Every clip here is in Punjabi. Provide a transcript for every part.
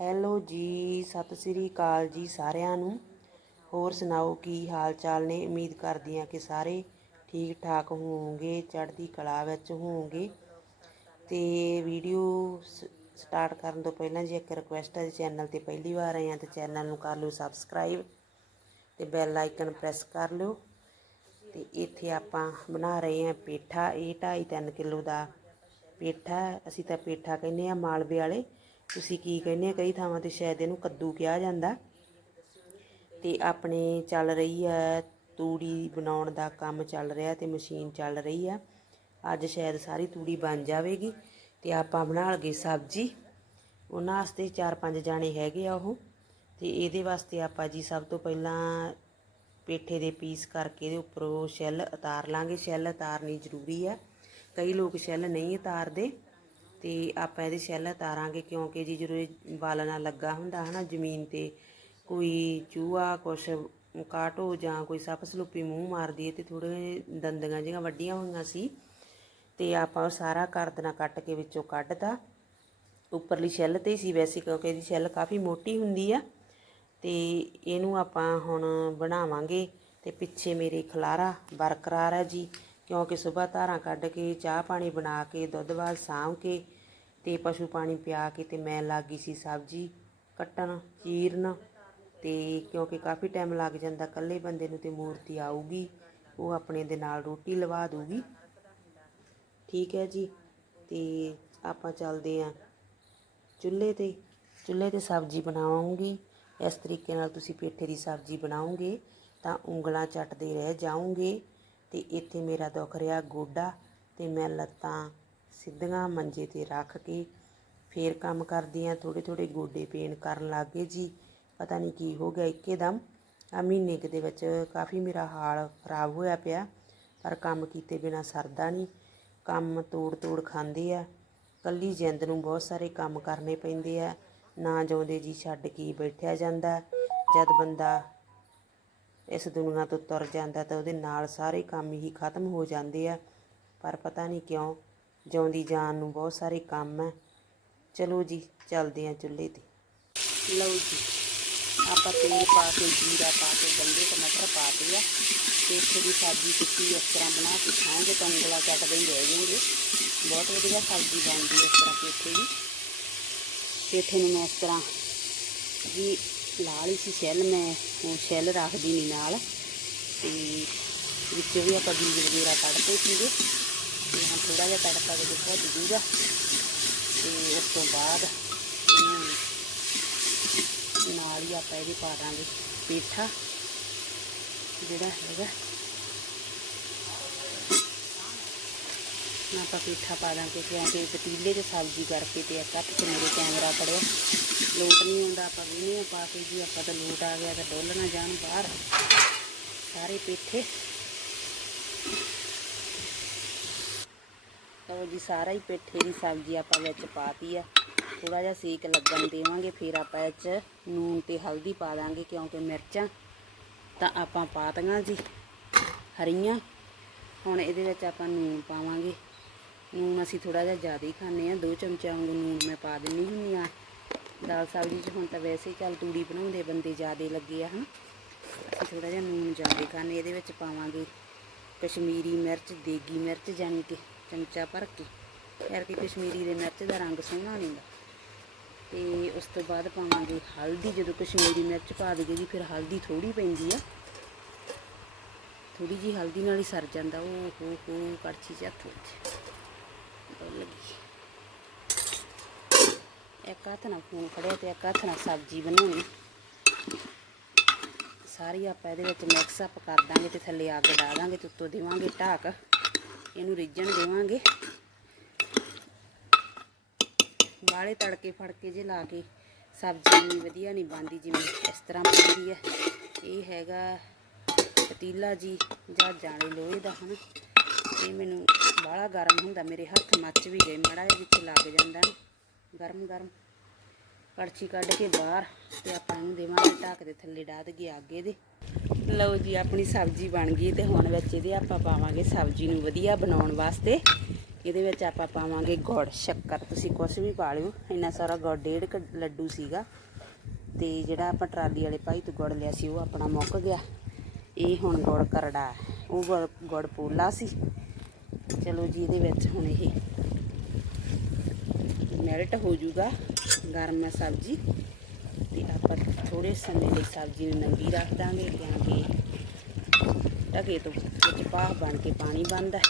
ਹੈਲੋ ਜੀ, ਸਤਿ ਸ੍ਰੀ ਅਕਾਲ ਜੀ ਸਾਰਿਆਂ ਨੂੰ। ਹੋਰ ਸੁਣਾਓ ਕੀ ਹਾਲ ਚਾਲ ਨੇ? ਉਮੀਦ ਕਰਦੀ ਹਾਂ ਕਿ ਸਾਰੇ ਠੀਕ ਠਾਕ ਹੋਵੋਗੇ, ਚੜ੍ਹਦੀ ਕਲਾ ਵਿੱਚ ਹੋਵੋਗੇ। ਤੇ ਵੀਡੀਓ ਸਟਾਰਟ ਕਰਨ ਤੋਂ ਪਹਿਲਾਂ ਜੇ ਇੱਕ ਰਿਕੁਐਸਟ ਹੈ ਚੈਨਲ ਤੇ ਪਹਿਲੀ ਵਾਰ ਆਏ ਆ ਤਾਂ ਚੈਨਲ ਨੂੰ ਕਰ ਲਿਓ ਸਬਸਕ੍ਰਾਈਬ ਤੇ ਬੈਲ ਆਈਕਨ ਪ੍ਰੈਸ ਕਰ ਲਿਓ। ਤੇ ਇੱਥੇ ਆਪਾਂ ਬਣਾ ਰਹੇ ਹਾਂ ਪੇਠਾ, ਇਹ 2.5 3 ਕਿਲੋ ਦਾ ਪੇਠਾ ਅਸੀਂ ਤਾਂ ਪੇਠਾ ਕਹਿੰਦੇ ਆ ਮਾਲਵੇ ਵਾਲੇ। ਤੁਸੀਂ ਕੀ ਕਹਿੰਦੇ ਆ, ਕਈ ਥਾਵਾਂ ਤੇ ਸ਼ਾਇਦ ਇਹਨੂੰ ਕੱਦੂ ਕਿਹਾ ਜਾਂਦਾ। ਤੇ ਆਪਣੇ ਚੱਲ ਰਹੀ ਹੈ ਤੂੜੀ ਬਣਾਉਣ ਦਾ ਕੰਮ ਚੱਲ ਰਿਹਾ ਤੇ ਮਸ਼ੀਨ ਚੱਲ ਰਹੀ ਆ। ਅੱਜ ਸ਼ਾਇਦ ਸਾਰੀ ਤੂੜੀ ਬਣ ਜਾਵੇਗੀ ਤੇ ਆਪਾਂ ਬਣਾ ਲਗੇ ਸਬਜ਼ੀ। ਉਹਨਾਂ ਵਾਸਤੇ ਚਾਰ ਪੰਜ ਜਾਣੇ ਹੈਗੇ ਆ ਉਹ। ਤੇ ਇਹਦੇ ਵਾਸਤੇ ਆਪਾਂ ਜੀ ਸਭ ਤੋਂ ਪਹਿਲਾਂ ਪੇਠੇ ਦੇ ਪੀਸ ਕਰਕੇ ਇਹਦੇ ਉੱਪਰੋਂ ਸ਼ੈੱਲ ਉਤਾਰ ਲਾਂਗੇ। ਸ਼ੈੱਲ ਉਤਾਰਨੀ ਜ਼ਰੂਰੀ ਆ। ਕਈ ਲੋਕ ਸ਼ੈੱਲ ਨਹੀਂ ਉਤਾਰਦੇ। ਤੇ ਆਪਾਂ ਇਹਦੇ ਸ਼ੈੱਲ ਉਤਾਰਾਂਗੇ ਕਿਉਂਕਿ ਜੀ ਜਦੋਂ ਇਹ ਬਾਲਣਾ ਲੱਗਾ ਹੁੰਦਾ ਹਨਾ ਜ਼ਮੀਨ ਤੇ, ਕੋਈ ਚੂਹਾ ਕੁਛ ਕਾਟੋ ਜਾਂ ਕੋਈ ਸੱਪ ਸਲੂਪੀ ਮੂੰਹ ਮਾਰਦੀ ਹੈ ਤੇ ਥੋੜੇ ਦੰਦੀਆਂ ਜਿਹੀਆਂ ਵੱਡੀਆਂ ਹੋਈਆਂ ਸੀ ਤੇ ਆਪਾਂ ਉਹ ਸਾਰਾ ਕਰਦਨਾ ਕੱਟ ਕੇ ਵਿੱਚੋਂ ਕੱਢਤਾ। ਉੱਪਰਲੀ ਸ਼ੈੱਲ ਤੇ ਹੀ ਸੀ ਵੈਸੇ ਕਿਉਂਕਿ ਇਹਦੀ ਸ਼ੈੱਲ ਕਾਫੀ ਮੋਟੀ ਹੁੰਦੀ ਆ ਤੇ ਇਹਨੂੰ ਆਪਾਂ ਹੁਣ ਬਣਾਵਾਂਗੇ ਤੇ ਪਿੱਛੇ ਮੇਰੇ ਖਲਾਰਾ ਬਰਕਰਾਰ ਹੈ ਜੀ। ਕਿਉਂਕਿ ਸਵੇਰ ਧਾਰਾਂ ਕੱਢ ਕੇ, ਚਾਹ ਪਾਣੀ ਬਣਾ ਕੇ, ਦੁੱਧ ਬਾਅਦ ਸਾਂਭ ਕੇ ਤੇ ਪਸ਼ੂ ਪਾਣੀ ਪਿਆ ਕੇ ਤੇ ਮੈਂ ਲੱਗ ਗਈ ਸੀ ਸਬਜ਼ੀ ਕੱਟਣ, ਚੀਰਨ ਤੇ ਕਿਉਂਕਿ ਕਾਫੀ ਟਾਈਮ ਲੱਗ ਜਾਂਦਾ, ਇਕੱਲੇ ਬੰਦੇ ਨੂੰ ਤੇ ਮੂਰਤੀ ਆਊਗੀ, ਉਹ ਆਪਣੇ ਦੇ ਨਾਲ ਰੋਟੀ ਲਵਾ ਦੂਗੀ ਠੀਕ ਹੈ ਜੀ, ਤੇ ਆਪਾਂ ਚੱਲਦੇ ਆਂ ਚੁੱਲ੍ਹੇ ਤੇ ਚੁੱਲ੍ਹੇ ਤੇ ਸਬਜ਼ੀ ਬਣਾਵਾਂਗੀ। ਇਸ ਤਰੀਕੇ ਨਾਲ ਤੁਸੀਂ ਪੇਠੇ ਦੀ ਸਬਜ਼ੀ ਬਣਾਓਗੇ ਤਾਂ ਉਂਗਲਾਂ ਚੱਟਦੇ ਰਹਿ ਜਾਓਗੇ। ਤੇ ਇੱਥੇ ਮੇਰਾ ਦੁੱਖ ਰਿਹਾ ਗੋਡਾ ਤੇ ਮੈਂ ਲੱਤਾਂ ਸਿੱਧੀਆਂ ਮੰਜੇ ਤੇ ਰੱਖ ਕੇ ਫੇਰ ਕੰਮ ਕਰਦੀ ਆ ਥੋੜੇ ਥੋੜੇ ਗੋਡੇ ਪੇਨ ਕਰਨ ਲੱਗੇ ਜੀ। ਪਤਾ ਨਹੀਂ ਕੀ ਹੋ ਗਿਆ ਇੱਕੇਦਮ। ਆ ਮਹੀਨੇ ਕੁ ਦੇ ਵਿੱਚ ਕਾਫੀ ਮੇਰਾ ਹਾਲ ਖਰਾਬ ਹੋਇਆ ਪਿਆ, ਪਰ ਕੰਮ ਕੀਤੇ ਬਿਨਾ ਸਰਦਾ ਨਹੀਂ। ਕੰਮ ਤੋੜ ਤੋੜ ਖਾਂਦੇ ਆ। ਕੱਲੀ ਜਿੰਦ ਨੂੰ ਬਹੁਤ ਸਾਰੇ ਕੰਮ ਕਰਨੇ ਪੈਂਦੇ ਆ। ਨਾ ਜਿਉਂਦੇ ਜੀ ਛੱਡ ਕੇ ਬੈਠਿਆ ਜਾਂਦਾ। ਜਦ ਬੰਦਾ ਇਸ ਦੁਨੀਆ ਤੋਂ ਤੁਰ ਜਾਂਦਾ ਤਾਂ ਉਹਦੇ ਨਾਲ ਸਾਰੇ ਕੰਮ ਹੀ ਖਤਮ ਹੋ ਜਾਂਦੇ ਆ। ਪਰ ਪਤਾ ਨਹੀਂ ਕਿਉਂ ਜਿਉਂਦੀ ਜਾਨ ਨੂੰ ਬਹੁਤ ਸਾਰੇ ਕੰਮ ਹੈ ਚਲੋ ਜੀ, ਚੱਲਦੇ ਆ ਚੁੱਲ੍ਹੇ ਤੇ। ਲਓ ਜੀ, ਆਪਾਂ ਤੇਲ ਪਾ ਕੇ, ਜੀਰਾ ਪਾ ਕੇ, ਗੰਡੇ ਟਮਾਟਰ ਪਾ ਤੇ ਆ। ਦੀ ਸਬਜ਼ੀ ਤੁਸੀਂ ਇਸ ਤਰ੍ਹਾਂ ਬਣਾ ਕੇ ਖਾਓਗੇ ਤਾਂ ਉਂਗਲਾ ਚੱਟਦੇ ਹੀ ਰਹਿ ਜਾਓਗੇ ਬਹੁਤ ਵਧੀਆ ਸਬਜ਼ੀ ਬਣਦੀ ਇਸ ਤਰ੍ਹਾਂ ਪੇਠੇ ਦੀ। ਪੇਠੇ ਨੂੰ ਮੈਂ ਇਸ ਤਰ੍ਹਾਂ ਜੀ ਲਾ ਲਈ ਸੀ ਸ਼ੈੱਲ ਮੈਂ ਉਹ ਸ਼ੈੱਲ ਰੱਖਦੀ ਨਹੀਂ ਨਾਲ ਤੇ ਵਿੱਚੋਂ ਵੀ ਆਪਾਂ ਬੀਜ ਵਗੈਰਾ ਕੱਢਦੇ ਸੀਗੇ ਤੇ ਹੁਣ ਥੋੜਾ ਜਿਹਾ ਤੜਕਾ ਦੇ ਭੁੱਜ ਜੂਗਾ ਤੇ ਉਸ ਤੋਂ ਬਾਅਦ ਇਹਨੂੰ ਨਾਲ ਹੀ ਆਪਾਂ ਇਹਦੇ ਪਾ ਦਾਂਗੇ ਪੇਠਾ, ਜਿਹੜਾ ਹੈਗਾ। ਨਾ ਆਪਾਂ ਪੇਠਾ ਪਾ ਦਾਂਗੇ ਕਿਉਂਕਿ ਪਤੀਲੇ 'ਚ ਸਬਜ਼ੀ ਕਰਕੇ ਤੇ ਇੱਕ ਹੱਥ 'ਚ ਮੇਰੇ ਕੈਮਰਾ ਫੜਿਆ। ਲੋਟ ਨਹੀਂ ਹੁੰਦਾ ਆਪਾਂ ਵੀਡੀਓ ਪਾ ਕੇ ਜੀ, ਆਪਾਂ ਤਾਂ ਲੋਟ ਆ ਗਿਆ, ਤਾਂ ਡੁੱਲ ਨਾ ਜਾਣ ਬਾਹਰ। ਸਾਰੇ ਪੇਠੇ। ਤਾਂ ਜੀ, ਸਾਰਾ ਹੀ ਪੇਠੇ ਦੀ ਸਬਜ਼ੀ ਆਪਾਂ ਵਿੱਚ ਪਾਤੀ ਆ। ਥੋੜਾ ਜਿਹਾ ਸੇਕ ਲੱਗਣ ਦੇਵਾਂਗੇ, ਫਿਰ ਆਪਾਂ ਇਹ 'ਚ ਨੂਨ ਤੇ ਹਲਦੀ ਪਾ ਦਾਂਗੇ, ਕਿਉਂਕਿ ਮਿਰਚਾਂ ਤਾਂ ਆਪਾਂ ਪਾਤੀਆਂ ਜੀ, ਹਰੀਆਂ। ਹੁਣ ਇਹਦੇ ਵਿੱਚ ਆਪਾਂ ਨੂਨ ਪਾਵਾਂਗੇ। ਨੂਨ ਅਸੀਂ ਥੋੜਾ ਜਿਹਾ ਜ਼ਿਆਦਾ ਹੀ ਖਾਂਦੇ ਆ ਦੋ ਚਮਚਿਆਂ ਵਾਂਗੂ ਨੂਨ ਮੈਂ ਪਾ ਦਿੰਨੀ ਹੁੰਦੀ ਆ ਦਾਲ ਸਬਜ਼ੀ 'ਚ ਹੁਣ ਤਾਂ ਵੈਸੇ ਹੀ ਚੱਲ ਤੂੜੀ ਬਣਾਉਂਦੇ ਬੰਦੇ ਜ਼ਿਆਦੇ ਲੱਗੇ ਆ, ਹਨ? ਅਸੀਂ ਥੋੜਾ ਜਿਹਾ ਨੂਨ ਜ਼ਿਆਦਾ ਖਾਣੇ ਇਹਦੇ ਵਿੱਚ ਪਾਵਾਂਗੇ ਕਸ਼ਮੀਰੀ ਮਿਰਚ, ਦੇਗੀ ਮਿਰਚ ਜਾਣੀ ਕਿ ਚਮਚਾ ਭਰ ਕੇ। ਕਰਕੇ ਕਸ਼ਮੀਰੀ ਦੇ ਮਿਰਚ ਦਾ ਰੰਗ ਸੋਹਣਾ ਨਹੀਂਗਾ ਤੇ ਉਸ ਤੋਂ ਬਾਅਦ ਪਾਵਾਂਗੇ ਹਲਦੀ, ਜਦੋਂ ਕਸ਼ਮੀਰੀ ਮਿਰਚ ਪਾ ਦਈਏ ਜੀ, ਫਿਰ ਹਲਦੀ ਥੋੜੀ ਪੈਂਦੀ ਆ। ਥੋੜੀ ਜੀ ਹਲਦੀ ਨਾਲ ਹੀ ਸਰ ਜਾਂਦਾ ਉਹ ਹੋ ਹੋ ਕੜਛੀ ਚ ਹੱਥ ਵਿੱਚ। ਡੁੱਲ ਲੱਗੀ। ਇੱਕ ਹੱਥ ਨਾਲ ਫੋਨ ਫੜਿਆ ਤੇ ਇੱਕ ਹੱਥ ਨਾਲ ਸਬਜ਼ੀ ਬਣਾਉਣੀ। ਸਾਰੀ ਆਪਾਂ ਇਹਦੇ ਵਿੱਚ ਮਿਕਸ ਅਪ ਕਰ ਦਾਂਗੇ ਤੇ ਥੱਲੇ ਅੱਗ ਡਾ ਦਾਂਗੇ ਤੇ ਉੱਤੋਂ ਦੇਵਾਂਗੇ ਢਾਕ। ਇਹਨੂੰ ਰਿੱਝਣ ਦੇਵਾਂਗੇ। ਵਾਲੇ ਤੜਕੇ ਫੜ ਕੇ ਜੇ ਲਾ ਕੇ ਸਬਜ਼ੀ ਵਧੀਆ ਨਹੀਂ ਬਣਦੀ ਜਿਵੇਂ ਇਸ ਤਰ੍ਹਾਂ ਬਣਦੀ ਹੈ। ਇਹ ਹੈਗਾ ਪਤੀਲਾ ਜੀ ਜਾਂ ਜਾਣੇ ਲੋਹੇ ਦਾ ਹਨ। ਇਹ ਮੈਨੂੰ ਬਾਹਲਾ ਗਰਮ ਹੁੰਦਾ, ਮੇਰੇ ਹੱਥ ਮੱਚ ਵੀ ਗਏ, ਮੜਾ ਜਿਹਾ ਵਿੱਚ ਲੱਗ ਜਾਂਦਾ ਗਰਮ ਗਰਮ ਕੜਛੀ ਕੱਢ ਕੇ ਬਾਹਰ ਤੇ ਆਪਾਂ ਇਹਨੂੰ ਦੇਵਾਂਗੇ ਢੱਕ ਦੇ ਥੱਲੇ ਡਾਹ ਦਈਏ ਅੱਗੇ ਦੇ। ਲਓ ਜੀ, ਆਪਣੀ ਸਬਜ਼ੀ ਬਣ ਗਈ ਤੇ ਹੁਣ ਵਿੱਚ ਇਹਦੇ ਆਪਾਂ ਪਾਵਾਂਗੇ ਸਬਜ਼ੀ ਨੂੰ ਵਧੀਆ ਬਣਾਉਣ ਵਾਸਤੇ। ਇਹਦੇ ਵਿੱਚ ਆਪਾਂ ਪਾਵਾਂਗੇ ਗੁੜ, ਸ਼ੱਕਰ, ਤੁਸੀਂ ਕੁਝ ਵੀ ਪਾ ਲਿਓ। ਇੰਨਾ ਸਾਰਾ ਗੁੜ, ਡੇਢ ਕ ਲੱਡੂ ਸੀਗਾ। ਤੇ ਜਿਹੜਾ ਆਪਾਂ ਟਰਾਲੀ ਵਾਲੇ ਭਾਈ ਤੋਂ ਗੁੜ ਲਿਆ ਸੀ, ਉਹ ਆਪਣਾ ਮੁੱਕ ਗਿਆ। ਇਹ ਹੁਣ ਗੁੜ ਕਰੜਾ ਉਹ ਗੁੜ ਗੁੜ ਪੋਲਾ ਸੀ। ਚਲੋ ਜੀ, ਇਹਦੇ ਵਿੱਚ ਹੁਣ ਇਹ ਮੈਲਟ ਹੋ ਜਾਊਗਾ ਗਰਮ ਹੈ ਸਬਜ਼ੀ। ਤੇ ਆਪਾਂ ਥੋੜੇ ਸਮੇਂ ਲਈ ਸਬਜ਼ੀ ਨੂੰ ਨੰਗੀ ਰੱਖ ਦਾਂਗੇ ਕਿਉਂਕਿ ਢਕੇ ਤੋਂ ਵਿੱਚ ਪਾਹ ਬਣ ਕੇ ਪਾਣੀ ਬਣਦਾ ਹੈ।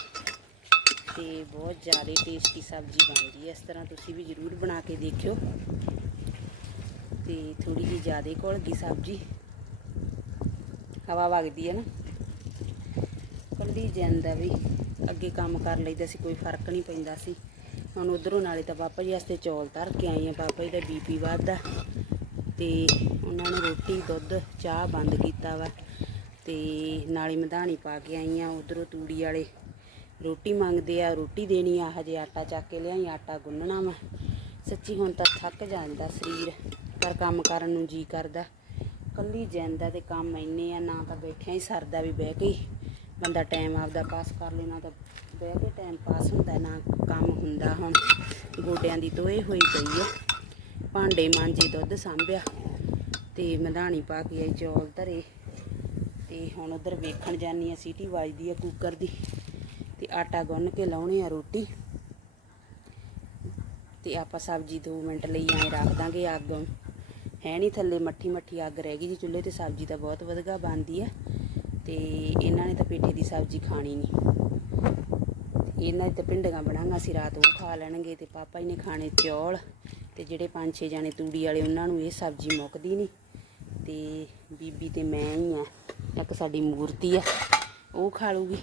ਤੇ ਬਹੁਤ ਜ਼ਿਆਦਾ ਟੇਸਟੀ ਸਬਜ਼ੀ ਬਣਦੀ ਹੈ। ਇਸ ਤਰ੍ਹਾਂ ਤੁਸੀਂ ਵੀ ਜ਼ਰੂਰ ਬਣਾ ਕੇ ਦੇਖਿਓ। ਤੇ ਥੋੜੀ ਜਿਹੀ ਜ਼ਿਆਦਾ ਘੁਲ ਗਈ ਸਬਜ਼ੀ। ਹਵਾ ਵਗਦੀ ਹੈ ਨਾ। ਕੱਲੀ ਜਾਂਦਾ ਵੀ, ਅੱਗੇ ਕੰਮ ਕਰ ਲਈਦਾ ਸੀ, ਕੋਈ ਫ਼ਰਕ ਨਹੀਂ ਪੈਂਦਾ ਸੀ। ਹੁਣ ਉਧਰੋਂ ਨਾਲੇ ਤਾਂ ਪਾਪਾ ਜੀ ਵਾਸਤੇ ਚੌਲ ਧਰ ਕੇ ਆਈ ਆ। ਪਾਪਾ ਜੀ ਦਾ ਬੀਪੀ ਵੱਧਦਾ। ਤੇ ਉਹਨਾਂ ਨੇ ਰੋਟੀ, ਦੁੱਧ, ਚਾਹ ਬੰਦ ਕੀਤਾ ਵਾ। ਤੇ ਨਾਲੇ ਮਧਾਣੀ ਪਾ ਕੇ ਆਈ ਆ। ਉਧਰੋਂ ਤੂੜੀ ਵਾਲੇ ਰੋਟੀ ਮੰਗਦੇ ਆ। ਰੋਟੀ ਦੇਣੀ ਆ। ਹਜੇ ਆਟਾ ਚੱਕ ਕੇ ਲਿਆਈ, ਆਟਾ ਗੁੰਨਣਾ ਵਾ। ਸੱਚੀ ਹੁਣ ਤਾਂ ਥੱਕ ਜਾਂਦਾ ਸਰੀਰ। ਪਰ ਕੰਮ ਕਰਨ ਨੂੰ ਜੀ ਕਰਦਾ। ਕੱਲੀ ਜਾਂਦਾ ਤੇ ਕੰਮ ਇੰਨੇ ਆ, ਨਾ ਤਾਂ ਬੈਠਿਆ ਹੀ ਸਰਦਾ ਵੀ ਬਹਿ ਕੇ। ਹੀ ਬੰਦਾ ਟਾਈਮ ਆਪਦਾ ਪਾਸ ਕਰ ਲੈਣਾ ਤਾਂ ਬਹਿ ਕੇ ਟਾਈਮ ਪਾਸ ਹੁੰਦਾ, ਨਾ ਕੰਮ ਹੁੰਦਾ ਹੁਣ। ਗੋਡਿਆਂ ਦੀ ਤੋਏ ਹੋਈ ਪਈ ਆ। ਭਾਂਡੇ ਮਾਂਜੇ ਦੁੱਧ ਸਾਂਭਿਆ ਤੇ ਮਧਾਣੀ ਪਾ ਕੇ ਆਈ ਚੌਲ ਧਰੇ। ਤੇ ਹੁਣ ਉਧਰ ਵੇਖਣ ਜਾਨੀ ਆ, ਸੀਟੀ ਵੱਜਦੀ ਆ ਕੁੱਕਰ ਦੀ। ਤੇ ਆਟਾ ਗੁੰਨ ਕੇ ਲਾਉਣੇ ਆ ਰੋਟੀ। ਤੇ ਆਪਾਂ ਸਬਜ਼ੀ 2 ਮਿੰਟ ਲਈ ਐਂ ਰੱਖ ਦਾਂਗੇ ਅੱਗ। ਹੈ ਨਹੀਂ ਥੱਲੇ ਮੱਠੀ ਮੱਠੀ ਅੱਗ ਰਹਿ ਗਈ ਜੀ ਚੁੱਲ੍ਹੇ ਤੇ ਸਬਜ਼ੀ ਤਾਂ ਬਹੁਤ ਵਧੀਆ ਬਣਦੀ ਆ। ਤੇ ਇਹਨਾਂ ਨੇ ਤਾਂ ਪੇਠੇ ਦੀ ਸਬਜ਼ੀ ਖਾਣੀ ਨਹੀਂ। ਇਹਨਾਂ ਦੀ ਤਾਂ ਪਿੰਡੀਆਂ ਬਣਾਂਗਾ, ਅਸੀਂ ਰਾਤ ਉਹ ਖਾ ਲੈਣਗੇ ਤੇ ਪਾਪਾ ਜੀ ਨੇ ਖਾਣੇ ਚੌਲ ਤੇ ਜਿਹੜੇ ਪੰਜ ਛੇ ਜਾਣੇ ਤੂੜੀ ਵਾਲੇ, ਉਹਨਾਂ ਨੂੰ ਇਹ ਸਬਜ਼ੀ ਮੁੱਕਦੀ ਨਹੀਂ। ਤੇ ਬੀਬੀ ਤੇ ਮੈਂ ਹੀ ਆ, ਇੱਕ ਸਾਡੀ ਮੂਰਤੀ ਆ, ਉਹ ਖਾ ਲੂਗੀ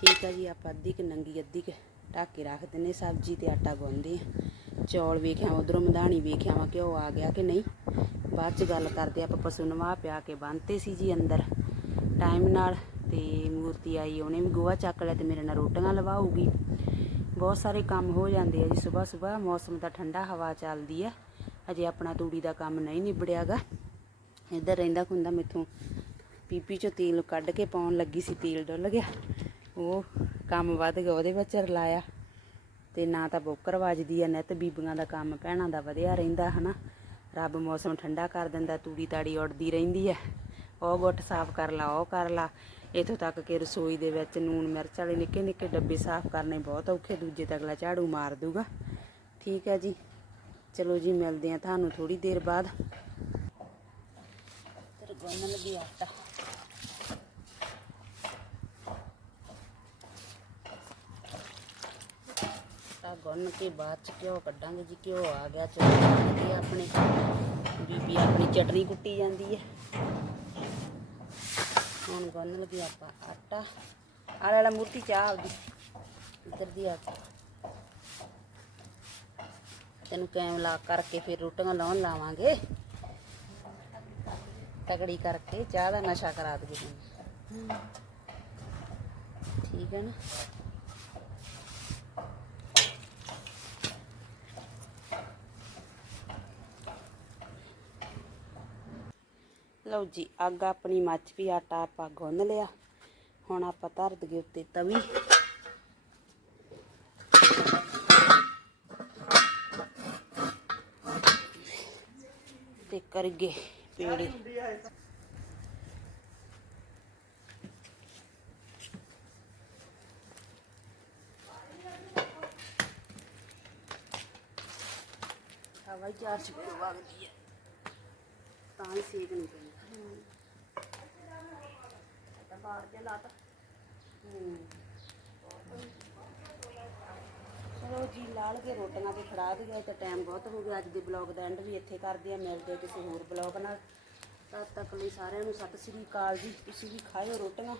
ਠੀਕ ਆ ਜੀ, ਆਪਾਂ ਅੱਧੀ ਕਿ ਨੰਗੀ, ਅੱਧੀ ਕਿ ਢੱਕ ਕੇ ਰੱਖ ਦਿੰਨੇ ਸਬਜ਼ੀ ਤੇ ਆਟਾ ਗੁੰਨਦੇ ਆ ਚੌਲ ਵੇਖਿਆ ਉਧਰੋਂ ਮਧਾਣੀ ਵੇਖਿਆ ਵਾ ਕਿ ਉਹ ਆ ਗਿਆ ਕਿ ਨਹੀਂ। ਬਾਅਦ ਚ ਗੱਲ ਕਰਦੇ ਆਪਾਂ ਪਸ਼ੂ ਨਵਾ ਪਿਆ ਕੇ ਬੰਨਤੇ ਸੀ ਜੀ ਅੰਦਰ। ਟਾਈਮ ਨਾਲ ਤੇ ਮੂਰਤੀ ਆਈ, ਉਹਨੇ ਵੀ ਗੋਹਾ ਚੱਕ ਲਿਆ ਤੇ ਮੇਰੇ ਨਾਲ ਰੋਟੀਆਂ ਲਵਾਉਗੀ ਬਹੁਤ ਸਾਰੇ ਕੰਮ ਹੋ ਜਾਂਦੇ ਆ ਜੀ ਸਵੇਰ ਸਵੇਰ ਮੌਸਮ ਤਾਂ ਠੰਡਾ ਹਵਾ ਚੱਲਦੀ ਆ। ਅਜੇ ਆਪਣਾ ਤੂੜੀ ਦਾ ਕੰਮ ਨਹੀਂ ਨਿਬੜਿਆਗਾ। ਇੱਧਰ ਰਹਿੰਦਾ ਖੁੰਦਾ ਮੈਥੋਂ ਪੀਪੀ ਚੋਂ ਤੇਲ ਕੱਢ ਕੇ ਪਾਉਣ ਲੱਗੀ ਸੀ, ਤੇਲ ਡੁੱਲ ਗਿਆ। ਉਹ ਕੰਮ ਵੱਧ ਗਿਆ, ਉਹਦੇ ਵਿੱਚ ਰਲਾਇਆ ਤੇ ਨਾ ਤਾਂ ਬੋਕਰ ਵੱਜਦੀ ਆ ਨਿੱਤ ਬੀਬੀਆਂ ਦਾ ਕੰਮ, ਭੈਣਾਂ ਦਾ ਵਧਿਆ ਰਹਿੰਦਾ, ਹਨਾ। ਰੱਬ ਮੌਸਮ ਠੰਡਾ ਕਰ ਦਿੰਦਾ ਤੂੜੀ ਤਾੜੀ ਉੱਡਦੀ ਰਹਿੰਦੀ ਆ। ਉਹ ਗੁੱਟ ਸਾਫ਼ ਕਰ ਲਾ, ਉਹ ਕਰ ਲਾ। ਇਥੋਂ ਤੱਕ ਕਿ ਰਸੋਈ ਦੇ ਵਿੱਚ ਨੂਨ ਮਿਰਚ ਵਾਲੇ ਨਿੱਕੇ ਨਿੱਕੇ ਡੱਬੇ ਸਾਫ਼ ਕਰਨੇ ਬਹੁਤ ਔਖੇ, ਦੂਜੇ ਤੇ ਅਗਲਾ ਝਾੜੂ ਮਾਰ ਦੂਗਾ। ਠੀਕ ਹੈ ਜੀ। ਚਲੋ ਜੀ, ਮਿਲਦੇ ਆ ਤੁਹਾਨੂੰ ਥੋੜੀ ਦੇਰ ਬਾਅਦ। ਤੇਰੇ ਗੁੰਨ ਲੱਗੀ ਆਟਾ। ਆਟਾ ਗੁੰਨ ਕੇ ਬਾਅਦ ਚ ਘਿਓ ਕੱਢਾਂਗੇ ਜੀ। ਘਿਓ ਆ ਗਿਆ ਚਲੋ ਕੱਢਦੇ ਆ ਆਪਣੇ। ਬੀਬੀ ਆਪਣੀ ਚਟਨੀ ਕੁੱਟੀ ਜਾਂਦੀ ਹੈ। ਹੁਣ ਗੁੰਨ ਲਗੀ ਆਪਾਂ ਆਟਾ। ਆਲੇ ਵਾਲਾ ਮੂਰਤੀ ਚਾਹ ਆਪਦੀ, ਇੱਧਰ ਦੀ ਆ ਤੈਨੂੰ ਕੈਮ ਲਾ ਕਰਕੇ ਫਿਰ ਰੋਟੀਆਂ ਲਾਉਣ ਲਾਵਾਂਗੇ। ਤਗੜੀ ਕਰਕੇ ਚਾਹ ਦਾ ਨਸ਼ਾ ਕਰਾ ਦਗੇ ਠੀਕ ਹੈ ਨਾ? ਲਓ ਜੀ, ਅੱਗ ਆਪਣੀ ਮੱਚ ਵੀ ਆਟਾ ਆਪਾਂ ਗੁੰਨ ਲਿਆ। ਹੁਣ ਆਪਾਂ ਧਰ ਦਗੇ ਉੱਤੇ ਤਵੀ। ਤੇ ਕਰਗੇ ਪੇੜੇ। ਹਵਾਈ ਚਾਰ ਚ ਵਗਦੀ ਹੈ। ਤਾਂ ਹੀ ਸੇਕ ਨਹੀਂ ਪੈਂਦਾ। ਤਾਂ ਬਾਹਰ ਤੇ ਲਾਤਾ ਚਲੋ ਜੀ, ਲਾਲ ਕੇ ਰੋਟੀਆਂ ਤੇ ਖੜਾ ਦਈਏ ਤਾਂ ਟਾਈਮ ਬਹੁਤ ਹੋ ਗਿਆ। ਅੱਜ ਦੇ ਬਲੌਗ ਦਾ ਐਂਡ ਵੀ ਇੱਥੇ ਕਰਦੇ ਆ, ਮਿਲਦੇ ਆ ਕਿਸੇ ਹੋਰ ਬਲੌਗ ਨਾਲ। ਤਦ ਤੱਕ ਲਈ ਸਾਰਿਆਂ ਨੂੰ ਸਤਿ ਸ੍ਰੀ ਅਕਾਲ ਜੀ। ਤੁਸੀਂ ਵੀ ਖਾਇਓ ਰੋਟੀਆਂ।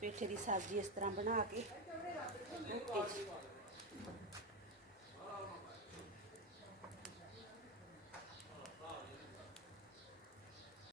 ਪੇਠੇ ਦੀ ਸਬਜ਼ੀ ਇਸ ਤਰ੍ਹਾਂ ਬਣਾ ਕੇ। ਓਕੇ ਜੀ।